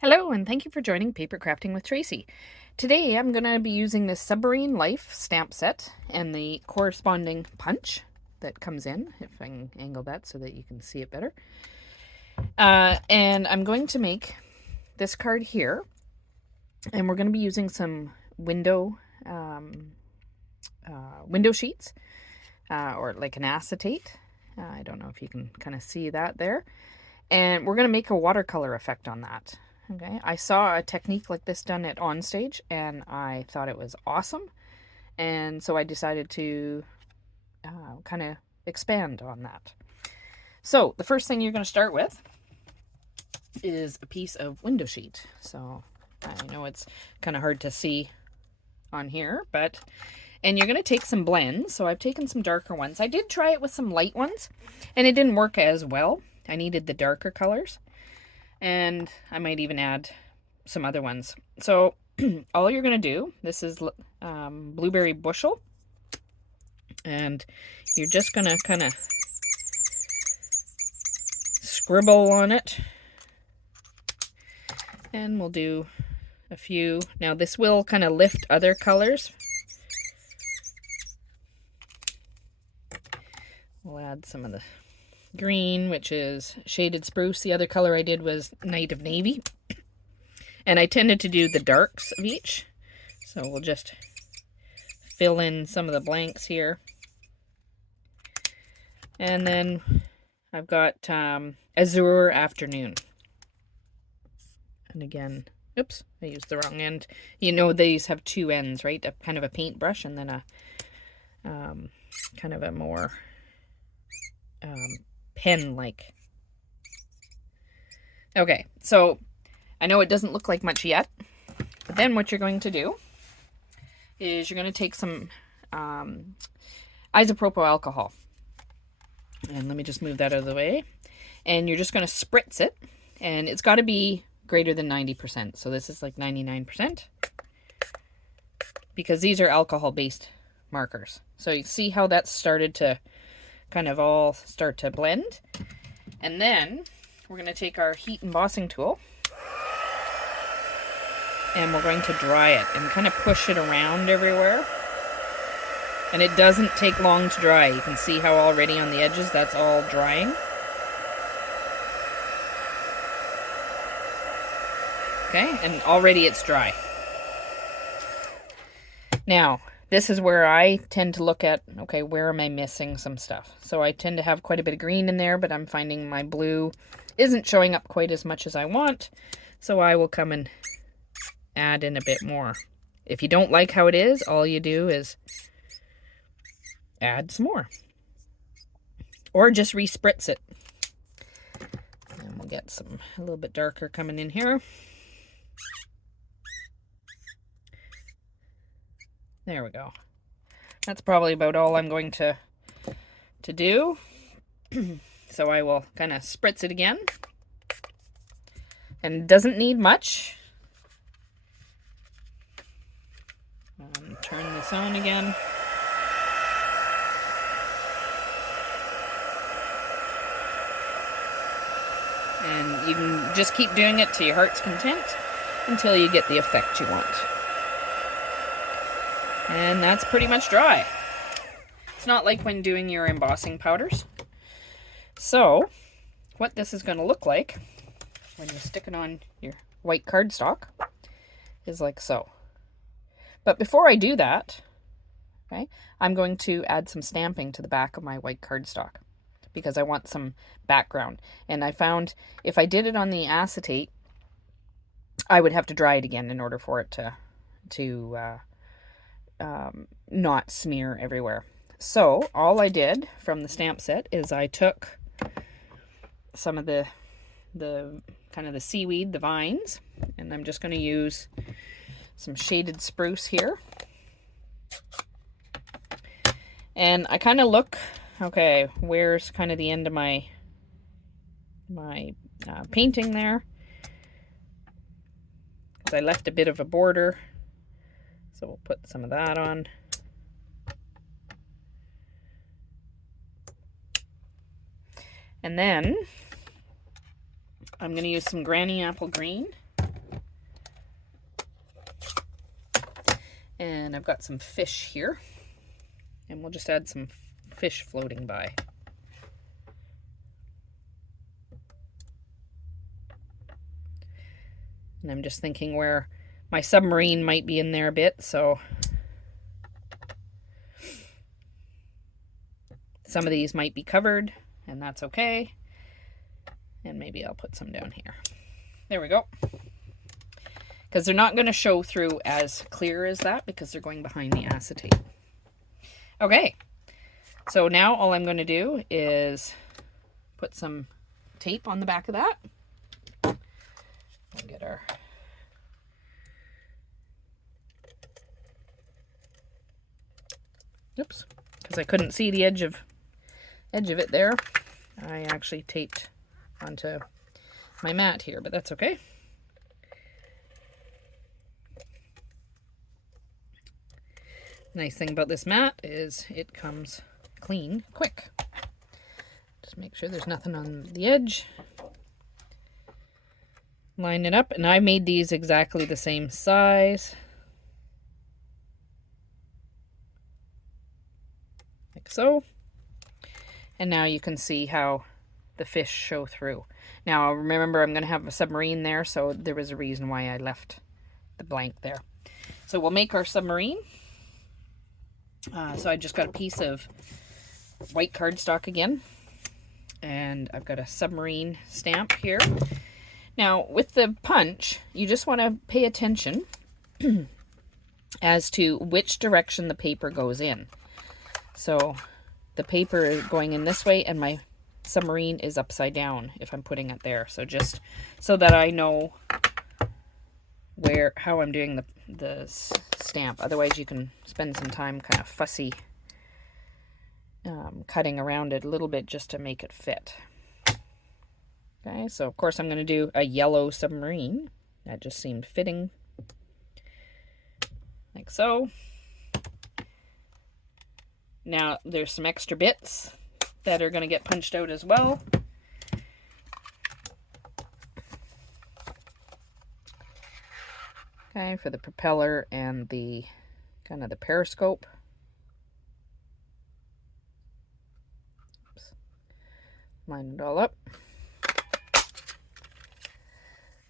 Hello, and thank you for joining Paper Crafting with Tracey. Today I'm going to be using this Submarine Life stamp set and the corresponding punch that comes in, if I can angle that so that you can see it better. And I'm going to make this card here, and we're going to be using some window sheets, or like an acetate. I don't know if you can kind of see that there. And we're going to make a watercolor effect on that. Okay, I saw a technique like this done at Onstage, and I thought it was awesome. And so I decided to kind of expand on that. So the first thing you're going to start with is a piece of window sheet. So I know it's kind of hard to see on here, and you're going to take some blends. So I've taken some darker ones. I did try it with some light ones, and it didn't work as well. I needed the darker colors, and I might even add some other ones. So all you're going to do, this is Blueberry Bushel, and you're just going to kind of scribble on it, and we'll do a few. Now this will kind of lift other colors. We'll add some of the green, which is Shaded Spruce. The other color I did was Night of Navy. And I tended to do the darks of each. So we'll just fill in some of the blanks here. And then I've got Azure Afternoon. And again, oops, I used the wrong end. You know, these have two ends, right? A kind of a paintbrush and then a kind of a more pen-like. Okay, so I know it doesn't look like much yet, but then what you're going to do is you're going to take some isopropyl alcohol, and let me just move that out of the way, and you're just going to spritz it, and it's got to be greater than 90%, so this is like 99%, because these are alcohol-based markers. So you see how that's started to kind of all start to blend. And then we're going to take our heat embossing tool, and we're going to dry it and kind of push it around everywhere. And it doesn't take long to dry. You can see how already on the edges that's all drying. Okay, and already it's dry. Now, this is where I tend to look at, okay, where am I missing some stuff? So I tend to have quite a bit of green in there, but I'm finding my blue isn't showing up quite as much as I want. So I will come and add in a bit more. If you don't like how it is, all you do is add some more. Or just re-spritz it. And we'll get some a little bit darker coming in here. There we go. That's probably about all I'm going to do. So I will kind of spritz it again. And it doesn't need much. Turn this on again. And you can just keep doing it to your heart's content until you get the effect you want. And that's pretty much dry. It's not like when doing your embossing powders. So, what this is going to look like when you stick it on your white cardstock is like so. But before I do that, okay, I'm going to add some stamping to the back of my white cardstock because I want some background. And I found if I did it on the acetate, I would have to dry it again in order for it to not smear everywhere. So all I did from the stamp set is I took some of the kind of the seaweed, the vines, and I'm just going to use some Shaded Spruce here. And I kind of look, okay, where's kind of the end of my painting there? Because I left a bit of a border. So we'll put some of that on. And then I'm going to use some Granny Apple Green. And I've got some fish here. And we'll just add some fish floating by. And I'm just thinking where my submarine might be in there a bit, so some of these might be covered, and that's okay. And maybe I'll put some down here. There we go. Because they're not going to show through as clear as that because they're going behind the acetate. Okay, so now all I'm going to do is put some tape on the back of that. We'll get our oops, because I couldn't see the edge of it there. I actually taped onto my mat here, but that's okay. Nice thing about this mat is it comes clean quick. Just make sure there's nothing on the edge. Line it up, and I made these exactly the same size. Like so. And now you can see how the fish show through. Now remember, I'm going to have a submarine there, so there was a reason why I left the blank there. So we'll make our submarine. So I just got a piece of white cardstock again, and I've got a submarine stamp here. Now with the punch, you just want to pay attention as to which direction the paper goes in. So the paper is going in this way, and my submarine is upside down if I'm putting it there. So just so that I know how I'm doing the stamp. Otherwise you can spend some time kind of fussy cutting around it a little bit just to make it fit. Okay, so of course I'm going to do a yellow submarine. That just seemed fitting. Like so. Now there's some extra bits that are going to get punched out as well. Okay, for the propeller and the kind of the periscope. Oops. Line it all up.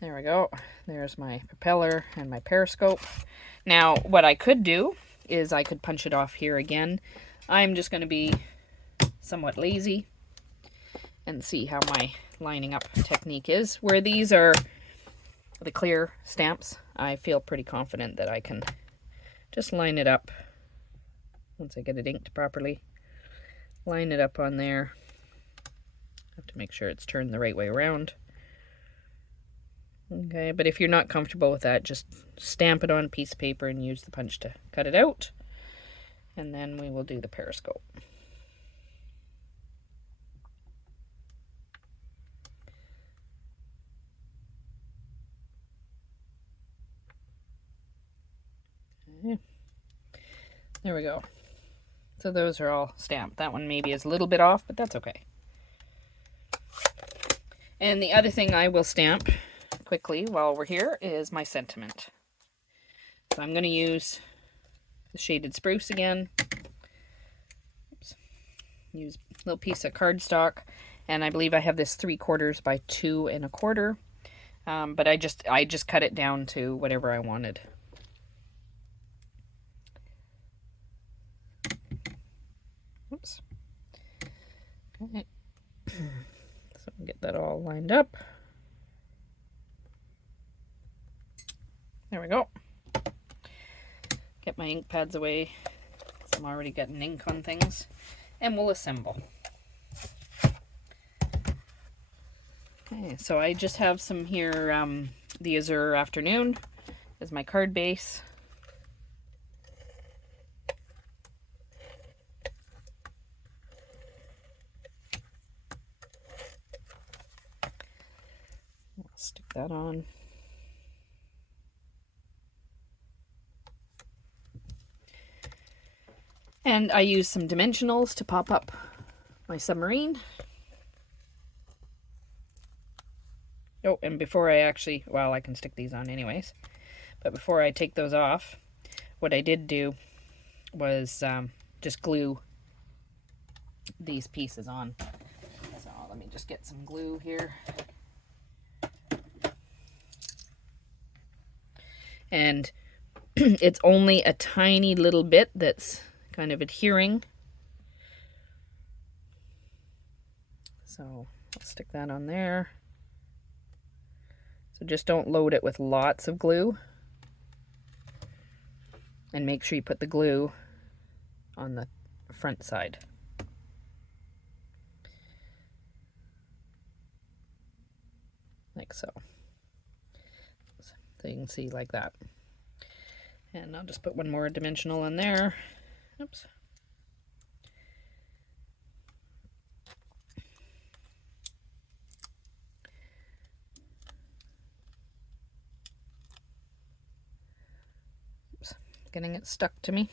There we go. There's my propeller and my periscope. Now, what I could do is I could punch it off here again. I'm just going to be somewhat lazy and see how my lining up technique is. Where these are the clear stamps, I feel pretty confident that I can just line it up once I get it inked properly. Line it up on there. Have to make sure it's turned the right way around. Okay, but if you're not comfortable with that, just stamp it on a piece of paper and use the punch to cut it out. And then we will do the periscope. Okay. There we go. So those are all stamped. That one maybe is a little bit off, but that's okay. And the other thing I will stamp quickly while we're here is my sentiment. So I'm going to use the shaded spruce again. Oops. Use a little piece of cardstock, and I believe I have this 3/4 by 2 1/4. But I just cut it down to whatever I wanted. Oops. Okay. So get that all lined up. There we go. Get my ink pads away, because I'm already getting ink on things, and we'll assemble. Okay, so I just have some here, the Azure Afternoon as my card base. I'll stick that on. And I use some dimensionals to pop up my submarine. Oh, and before I actually, well, I can stick these on anyways. But before I take those off, what I did do was just glue these pieces on. So let me just get some glue here. And it's only a tiny little bit that's kind of adhering. So I'll stick that on there. So just don't load it with lots of glue. And make sure you put the glue on the front side. Like so. So you can see like that. And I'll just put one more dimensional in there. Oops. Oops. Getting it stuck to me.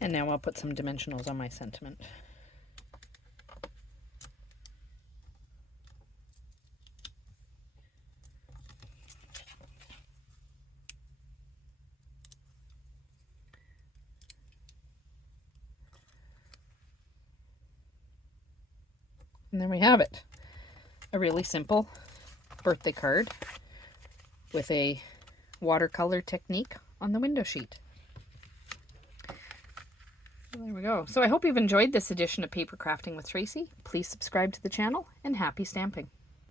And now I'll put some dimensionals on my sentiment. And there we have it. A really simple birthday card with a watercolor technique on the window sheet. There we go. So I hope you've enjoyed this edition of Paper Crafting with Tracey. Please subscribe to the channel, and happy stamping.